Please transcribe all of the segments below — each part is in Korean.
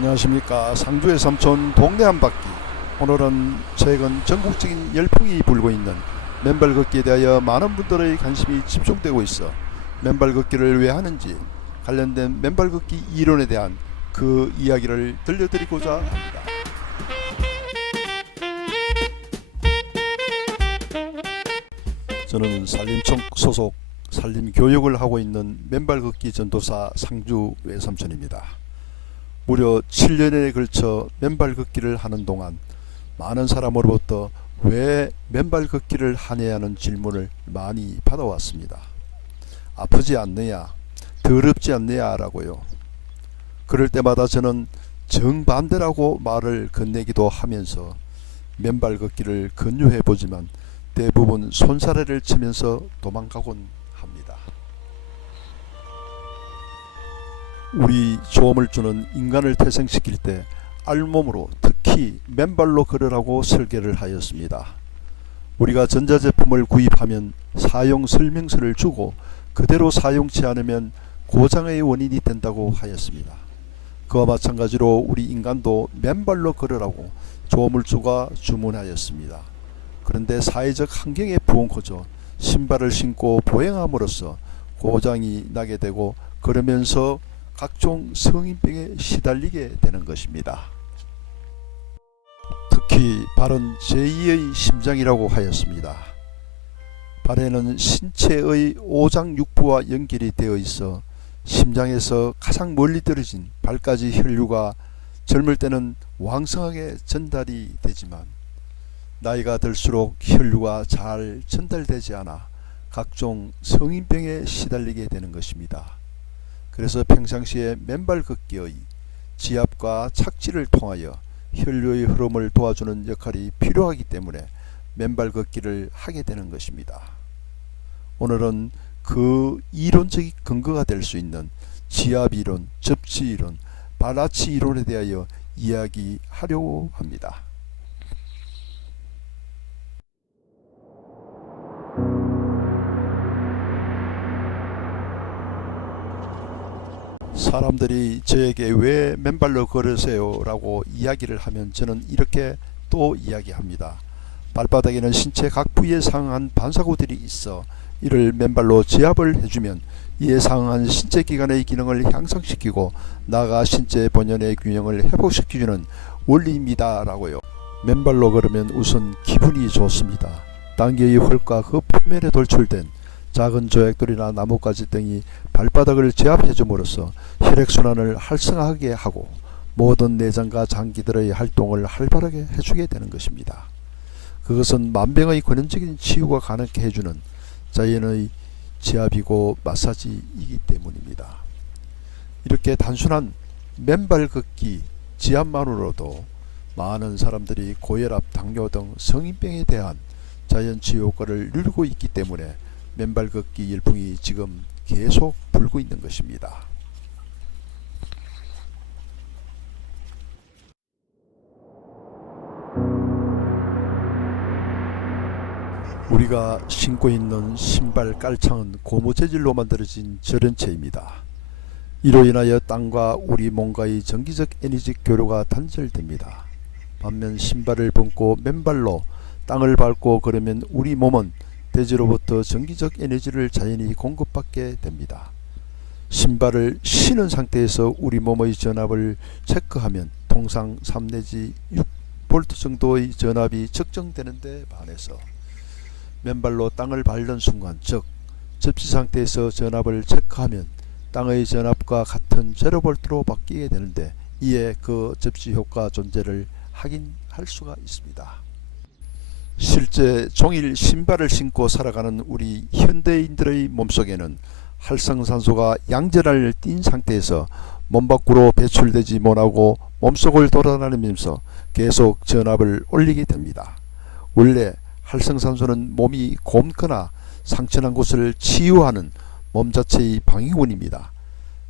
안녕하십니까. 상주의 삼촌 동네 한 바퀴. 오늘은 최근 전국적인 열풍이 불고 있는 맨발 걷기에 대하여 많은 분들의 관심이 집중되고 있어 맨발 걷기를 왜 하는지 관련된 맨발 걷기 이론에 대한 그 이야기를 들려드리고자 합니다. 저는 산림청 소속 산림교육을 하고 있는 맨발 걷기 전도사 상주 외삼촌입니다. 무려 7년에 걸쳐 맨발 걷기를 하는 동안 많은 사람으로부터 왜 맨발 걷기를 하냐는 질문을 많이 받아왔습니다. 아프지 않느냐, 더럽지 않느냐 라고요. 그럴 때마다 저는 정반대라고 말을 건네기도 하면서 맨발 걷기를 권유해 보지만 대부분 손사래를 치면서 도망가곤 합니다. 우리 조물주는 인간을 태생시킬 때 알몸으로 특히 맨발로 걸으라고 설계를 하였습니다. 우리가 전자제품을 구입하면 사용 설명서를 주고 그대로 사용치 않으면 고장의 원인이 된다고 하였습니다. 그와 마찬가지로 우리 인간도 맨발로 걸으라고 조물주가 주문하였습니다. 그런데 사회적 환경에 부응코저 신발을 신고 보행함으로써 고장이 나게 되고 그러면서 각종 성인병에 시달리게 되는 것입니다. 특히 발은 제2의 심장이라고 하였습니다. 발에는 신체의 오장육부와 연결이 되어 있어 심장에서 가장 멀리 떨어진 발까지 혈류가 젊을 때는 왕성하게 전달이 되지만 나이가 들수록 혈류가 잘 전달되지 않아 각종 성인병에 시달리게 되는 것입니다. 그래서 평상시에 맨발 걷기의 지압과 착지를 통하여 혈류의 흐름을 도와주는 역할이 필요하기 때문에 맨발 걷기를 하게 되는 것입니다. 오늘은 그 이론적인 근거가 될 수 있는 지압이론, 접지이론, 발아치 이론에 대하여 이야기하려고 합니다. 사람들이 저에게 왜 맨발로 걸으세요 라고 이야기를 하면 저는 이렇게 또 이야기합니다. 발바닥에는 신체 각 부위에 상응한 반사구들이 있어 이를 맨발로 지압을 해주면 이에 상응한 신체 기관의 기능을 향상시키고 나아가 신체 본연의 균형을 회복시켜주는 원리입니다 라고요. 맨발로 걸으면 우선 기분이 좋습니다. 당겨의 혈과 그 표면에 돌출된 작은 조약돌이나 나뭇가지 등이 발바닥을 제압해 줌으로써 혈액순환을 활성화하게 하고 모든 내장과 장기들의 활동을 활발하게 해주게 되는 것입니다. 그것은 만병의 근원적인 치유가 가능케 해주는 자연의 지압이고 마사지이기 때문입니다. 이렇게 단순한 맨발 걷기 지압만으로도 많은 사람들이 고혈압, 당뇨 등 성인병에 대한 자연 치유 효과를 누리고 있기 때문에 맨발 걷기 열풍이 지금 계속 불고 있는 것입니다. 우리가 신고 있는 신발 깔창은 고무 재질로 만들어진 절연체입니다. 이로 인하여 땅과 우리 몸과의 전기적 에너지 교류가 단절됩니다. 반면 신발을 벗고 맨발로 땅을 밟고 걸으면 우리 몸은 대지로부터 전기적 에너지를 자연히 공급받게 됩니다. 신발을 신은 상태에서 우리 몸의 전압을 체크하면 통상 3 내지 6V 정도의 전압이 측정되는 데 반해서 맨발로 땅을 밟는 순간 즉 접지 상태에서 전압을 체크하면 땅의 전압과 같은 0V로 바뀌게 되는데 이에 그 접지 효과 존재를 확인할 수가 있습니다. 실제 종일 신발을 신고 살아가는 우리 현대인들의 몸속에는 활성산소가 양전을 띈 상태에서 몸 밖으로 배출되지 못하고 몸속을 돌아다니면서 계속 전압을 올리게 됩니다. 원래 활성산소는 몸이 곪거나 상처난 곳을 치유하는 몸 자체의 방위군입니다.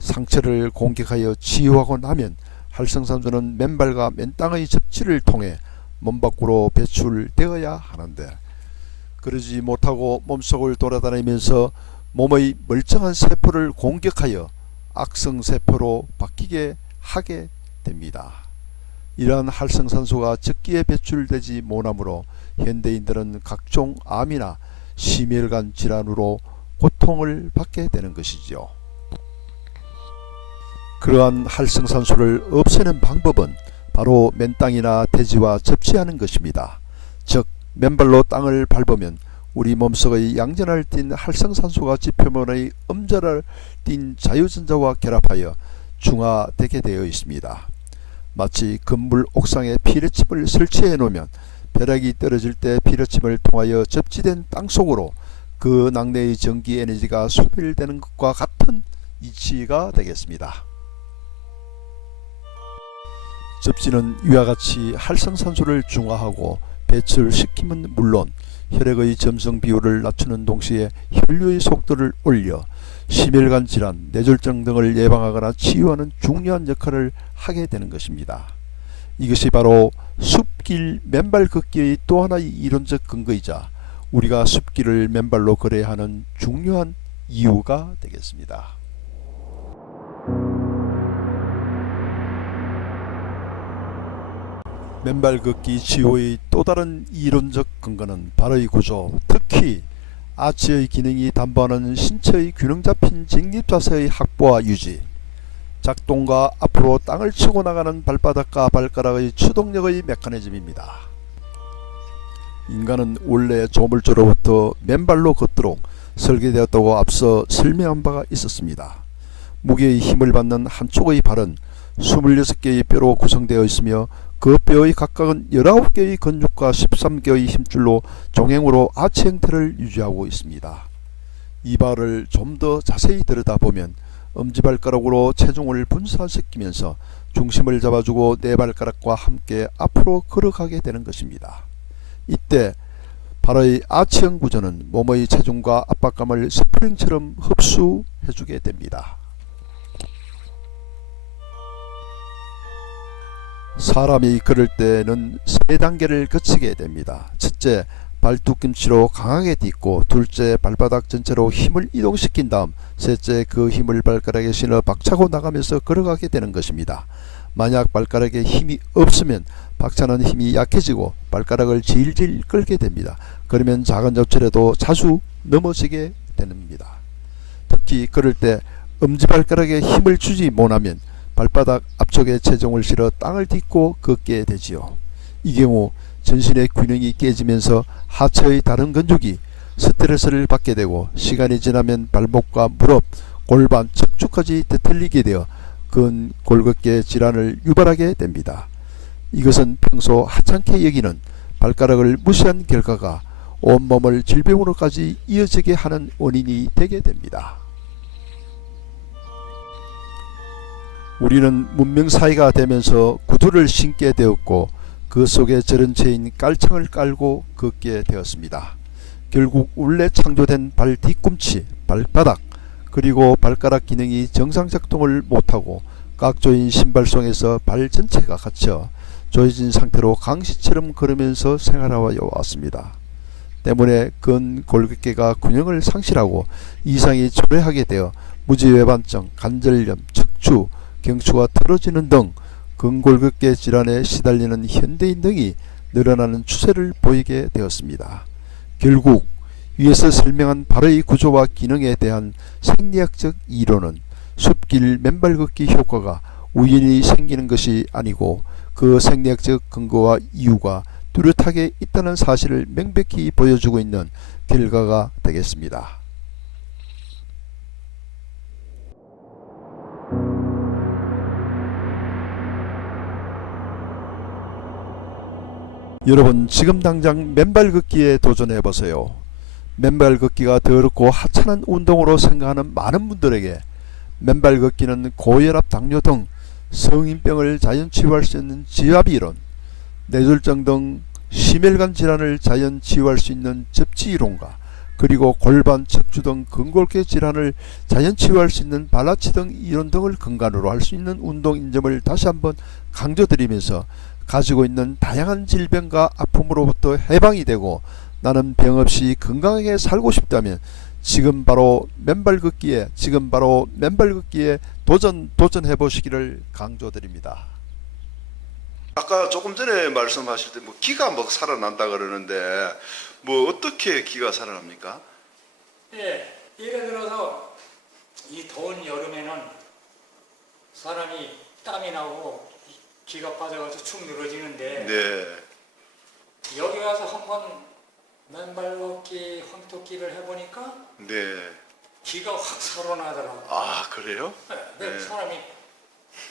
상처를 공격하여 치유하고 나면 활성산소는 맨발과 맨땅의 접지를 통해 몸 밖으로 배출되어야 하는데 그러지 못하고 몸속을 돌아다니면서 몸의 멀쩡한 세포를 공격하여 악성세포로 바뀌게 하게 됩니다. 이러한 활성산소가 적기에 배출되지 못하므로 현대인들은 각종 암이나 심혈관 질환으로 고통을 받게 되는 것이죠. 그러한 활성산소를 없애는 방법은 바로 맨땅이나 대지와 접지하는 것입니다. 즉 맨발로 땅을 밟으면 우리 몸속의 양전을 띤 활성산소가 지표면의 음전을 띤 자유전자와 결합하여 중화되게 되어 있습니다. 마치 건물 옥상에 피뢰침을 설치해 놓으면 벼락이 떨어질 때 피뢰침을 통하여 접지된 땅 속으로 그 낙내의 전기 에너지가 소비되는 것과 같은 이치가 되겠습니다. 접지는 이와 같이 활성산소를 중화하고 배출시키면 물론 혈액의 점성 비율을 낮추는 동시에 혈류의 속도를 올려 심혈관 질환, 뇌졸중 등을 예방하거나 치유하는 중요한 역할을 하게 되는 것입니다. 이것이 바로 숲길 맨발 걷기의 또 하나의 이론적 근거이자 우리가 숲길을 맨발로 걸어야 하는 중요한 이유가 되겠습니다. 맨발 걷기 치유의 또 다른 이론적 근거는 발의 구조, 특히 아치의 기능이 담보하는 신체의 균형 잡힌 직립자세의 확보와 유지, 작동과 앞으로 땅을 치고 나가는 발바닥과 발가락의 추동력의 메커니즘입니다. 인간은 원래 조물주로부터 맨발로 걷도록 설계되었다고 앞서 설명한 바가 있었습니다. 무게의 힘을 받는 한쪽의 발은 26개의 뼈로 구성되어 있으며 그 뼈의 각각은 19개의 근육과 13개의 힘줄로 종횡으로 아치 형태를 유지하고 있습니다. 이 발을 좀 더 자세히 들여다보면 엄지발가락으로 체중을 분산시키면서 중심을 잡아주고 네 발가락과 함께 앞으로 걸어가게 되는 것입니다. 이때 발의 아치형 구조는 몸의 체중과 압박감을 스프링처럼 흡수해주게 됩니다. 사람이 걸을 때는 세 단계를 거치게 됩니다. 첫째, 발뒤꿈치로 강하게 딛고, 둘째, 발바닥 전체로 힘을 이동시킨 다음, 셋째, 그 힘을 발가락에 실어 박차고 나가면서 걸어가게 되는 것입니다. 만약 발가락에 힘이 없으면 박차는 힘이 약해지고 발가락을 질질 끌게 됩니다. 그러면 작은 접질에도 자주 넘어지게 됩니다. 특히 걸을 때 엄지발가락에 힘을 주지 못하면 발바닥 앞쪽에 체중을 실어 땅을 딛고 걷게 되지요. 이 경우 전신의 균형이 깨지면서 하체의 다른 근육이 스트레스를 받게 되고 시간이 지나면 발목과 무릎, 골반, 척추까지 뒤틀리게 되어 근골격계 질환을 유발하게 됩니다. 이것은 평소 하찮게 여기는 발가락을 무시한 결과가 온몸을 질병으로까지 이어지게 하는 원인이 되게 됩니다. 우리는 문명사회가 되면서 구두를 신게 되었고 그 속에 저런 채인 깔창을 깔고 걷게 되었습니다. 결국 원래 창조된 발 뒤꿈치, 발바닥, 그리고 발가락 기능이 정상 작동을 못하고 꽉 조인 신발송에서 발 전체가 갇혀 조여진 상태로 강시처럼 걸으면서 생활하여 왔습니다. 때문에 근골격계가 균형을 상실하고 이상이 초래하게 되어 무지외반증, 관절염, 척추, 경추가 틀어지는 등 근골격계 질환에 시달리는 현대인 등이 늘어나는 추세를 보이게 되었습니다. 결국 위에서 설명한 발의 구조와 기능에 대한 생리학적 이론은 숲길 맨발 걷기 효과가 우연히 생기는 것이 아니고 그 생리학적 근거와 이유가 뚜렷하게 있다는 사실을 명백히 보여주고 있는 결과가 되겠습니다. 여러분 지금 당장 맨발 걷기에 도전해 보세요. 맨발 걷기가 더럽고 하찮은 운동으로 생각하는 많은 분들에게 맨발 걷기는 고혈압, 당뇨 등 성인병을 자연 치유할 수 있는 지압이론, 뇌졸중 등 심혈관 질환을 자연 치유할 수 있는 접지이론과 그리고 골반, 척추 등 근골격 질환을 자연 치유할 수 있는 발라치 등 이론 등을 근간으로 할 수 있는 운동인 점을 다시 한번 강조드리면서 가지고 있는 다양한 질병과 아픔으로부터 해방이 되고 나는 병 없이 건강하게 살고 싶다면 지금 바로 맨발 걷기에 도전해 보시기를 강조드립니다. 아까 조금 전에 말씀하실 때 뭐 기가 막 살아난다 그러는데 뭐 어떻게 기가 살아납니까? 예, 예를 들어서 이 더운 여름에는 사람이 땀이 나고 기가 빠져가지고 축 늘어지는데 네. 여기 와서 한번 맨발 걷기, 황토끼를 해보니까 네. 기가 확 살아나더라고요. 아, 그래요? 네. 사람이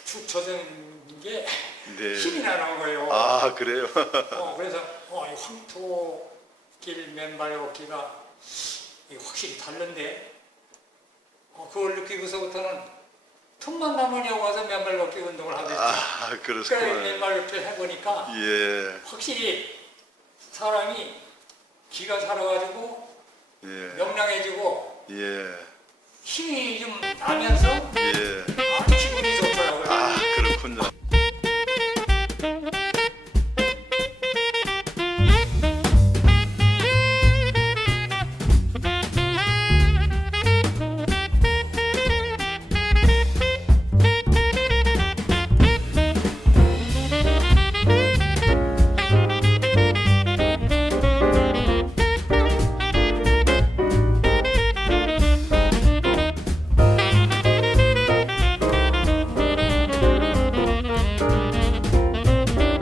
축 젖은 게 네. 힘이 나는 거예요. 아, 그래요? 그래서 이 황토길 맨발 걷기가 확실히 다른데 그걸 느끼고서부터는 틈만 나면 여기 와서 맨발 걷기 운동을 하겠죠. 아, 그러니까 그렇구나. 맨발 걷기 해보니까 예. 확실히 사람이 기가 살아가지고 예. 명랑해지고 예. 힘이 좀 나면서 예. 기분이 좋더라고요. 아, 그렇군요.